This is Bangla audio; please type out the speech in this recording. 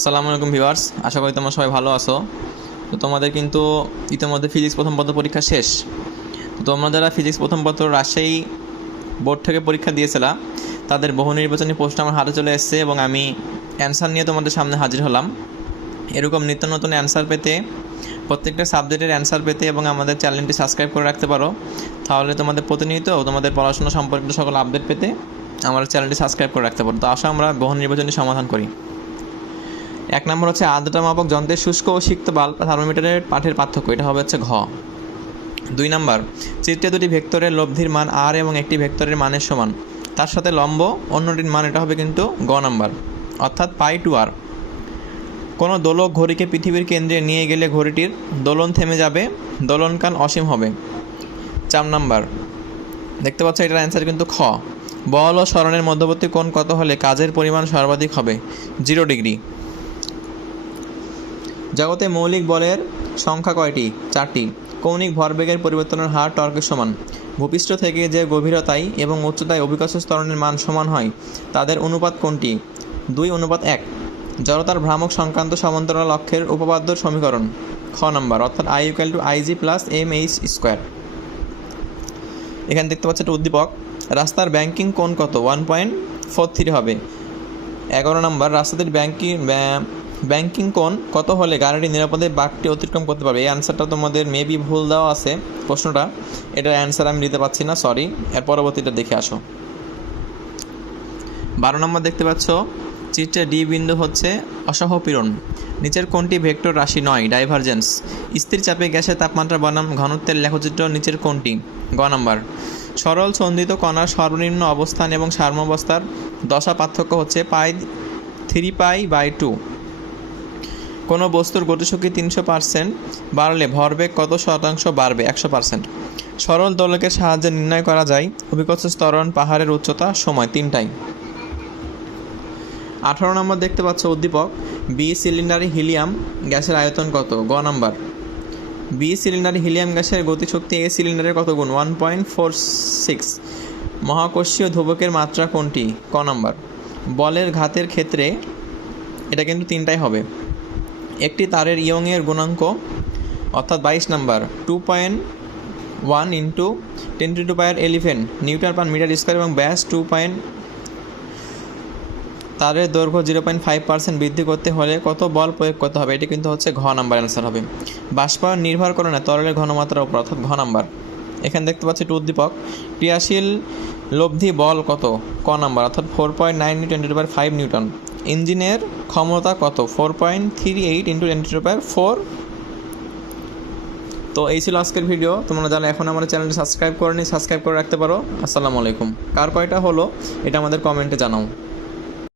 আসসালামু আলাইকুম ভিউয়ার্স, আশা করি তোমরা সবাই ভালো আছো। তো তোমাদের কিন্তু ইতিমধ্যে ফিজিক্স প্রথম পত্র পরীক্ষা শেষ। তো তোমরা যারা ফিজিক্স প্রথম পত্র রাজশাহী বোর্ড থেকে পরীক্ষা দিয়েছিলা, তাদের বহু নির্বাচনী পোস্ট আমার হাতে চলে এসেছে এবং আমি অ্যান্সার নিয়ে তোমাদের সামনে হাজির হলাম। এরকম নিত্য নতুন অ্যান্সার পেতে, প্রত্যেকটা সাবজেক্টের অ্যান্সার পেতে এবং আমাদের চ্যানেলটি সাবস্ক্রাইব করে রাখতে পারো। তাহলে তোমাদের প্রতিনিয়ত তোমাদের পড়াশোনা সম্পর্কিত সকল আপডেট পেতে আমার চ্যানেলটি সাবস্ক্রাইব করে রাখতে পারো। তো আসো আমরা বহু নির্বাচনী সমাধান করি। এক নম্বর হচ্ছে আর্দ্রতা মাপক যন্ত্রের শুষ্ক ও সিক্ত বাল্ব থার্মোমিটারের পাঠের পার্থক্য, এটা হবে হচ্ছে ঘ। দুই নম্বর, চিত্রে দুটি ভেক্টরের লব্ধির মান আর এবং একটি ভেক্টরের মানের সমান। তার সাথে লম্ব, অন্যটির মান এটা হবে কিন্তু গ নাম্বার, অর্থাৎ পাই টু আর কোনো দোলক ঘড়িকে পৃথিবীর কেন্দ্রে নিয়ে গেলে ঘড়িটির দোলন থেমে যাবে দোলনকাল অসীম হবে। চার নাম্বার, দেখতে পাচ্ছ এটার অ্যান্সার কিন্তু খ। বল ও স্মরণের মধ্যবর্তী কোণ কত হলে কাজের পরিমাণ সর্বাধিক হবে? Zero degree. জগতে মৌলিক বলের সংখ্যা কয়টি? চারটি। কৌণিক ভরবেগের পরিবর্তনের হার টর্কের সমান। ভূপৃষ্ঠ থেকে যে গভীরতায় এবং উচ্চতায় অভিকর্ষ স্তরণের মান সমান হয়, তাদের অনুপাত কোনটি? দুই অনুপাত এক। জড়তার ভ্রামক সংক্রান্ত সমান্তরাল অক্ষের উপপাদ্য সমীকরণ। খ নম্বর, অর্থাৎ I equal to I G plus M H square এখানে দেখতে পাচ্ছি একটা উদ্দীপক। রাস্তার ব্যাংকিং কোণ কত? ওয়ান পয়েন্ট ফোর থ্রি হবে। এগারো নম্বর, রাস্তাটির ব্যাংকিং ব্যাংকিং কোন কত হলে গাড়িটি নিরাপদে বাঘটি অতিক্রম করতে পারবে? এই অ্যান্সারটা তোমাদের মেবি ভুল দেওয়া আছে প্রশ্নটা। এটার অ্যান্সার আমি দিতে পারছি না সরি এর পরবর্তীটা দেখে আসো। বারো নম্বর দেখতে পাচ্ছ, চিত্রে ডি বিন্দু হচ্ছে অসহপীড়ন। নিচের কোনটি ভেক্টর রাশি নয় ডাইভারজেন্স স্থির চাপে গ্যাসের তাপমাত্রা, বনাম, ঘনত্বের লেখচিত্র নিচের কোনটি গ নাম্বার। সরল, সন্ধিত কণার সর্বনিম্ন অবস্থান এবং সাম্যাবস্থার দশা পার্থক্য হচ্ছে pi three pi by two. কোনো বস্তুর গতিশক্তি তিনশো পার্সেন্ট বাড়লে ভরবেগ কত শতাংশ বাড়বে? একশো পার্সেন্ট। সরল দোলকের সাহায্যে নির্ণয় করা যায়। অভিকর্ষ স্তরণ পাহাড়ের উচ্চতা সময় তিনটাই আঠারো নম্বর দেখতে পাচ্ছ উদ্দীপক। বি সিলিন্ডারে হিলিয়াম গ্যাসের আয়তন কত? গ নাম্বার। বি সিলিন্ডারে হিলিয়াম গ্যাসের গতিশক্তি এ সিলিন্ডারের কত গুণ? ওয়ান পয়েন্ট ফোর সিক্স মহাকর্ষীয় ধ্রুবকের মাত্রা কোনটি? ক নাম্বার। বলের ঘাতের ক্ষেত্রে এটা কিন্তু তিনটাই হবে। একটি তারের ইয়ংয়ের গুণাঙ্ক, অর্থাৎ বাইশ number two point one into ten to to power eleven newton per metre square এবং ব্যাস টু পয়েন্ট তারের দৈর্ঘ্য জিরো পয়েন্ট ফাইভ পার্সেন্ট বৃদ্ধি করতে হলে কত বল প্রয়োগ করতে হবে? এটি কিন্তু হচ্ছে ঘ নাম্বার অ্যান্সার হবে। বাষ্পায়ন নির্ভর করে না, তরলের ঘনমাত্রার উপর, অর্থাৎ ঘ নাম্বার। এখানে দেখতে পাচ্ছি টু উদ্দীপক, ক্রিয়াশীল লব্ধি বল কত? ক নাম্বার, অর্থাৎ four point nine into ten to five newton. ইঞ্জিনের ক্ষমতা কত? Four point three eight into ten to four তো এই ছিল আজকের ভিডিও তোমরা যারা এখন আমাদের চ্যানেলটি সাবস্ক্রাইব করেনি সাবস্ক্রাইব করে রাখতে পারো। আসসালামু আলাইকুম। কার কয়টা হলো, এটা আমাদের কমেন্টে জানাও।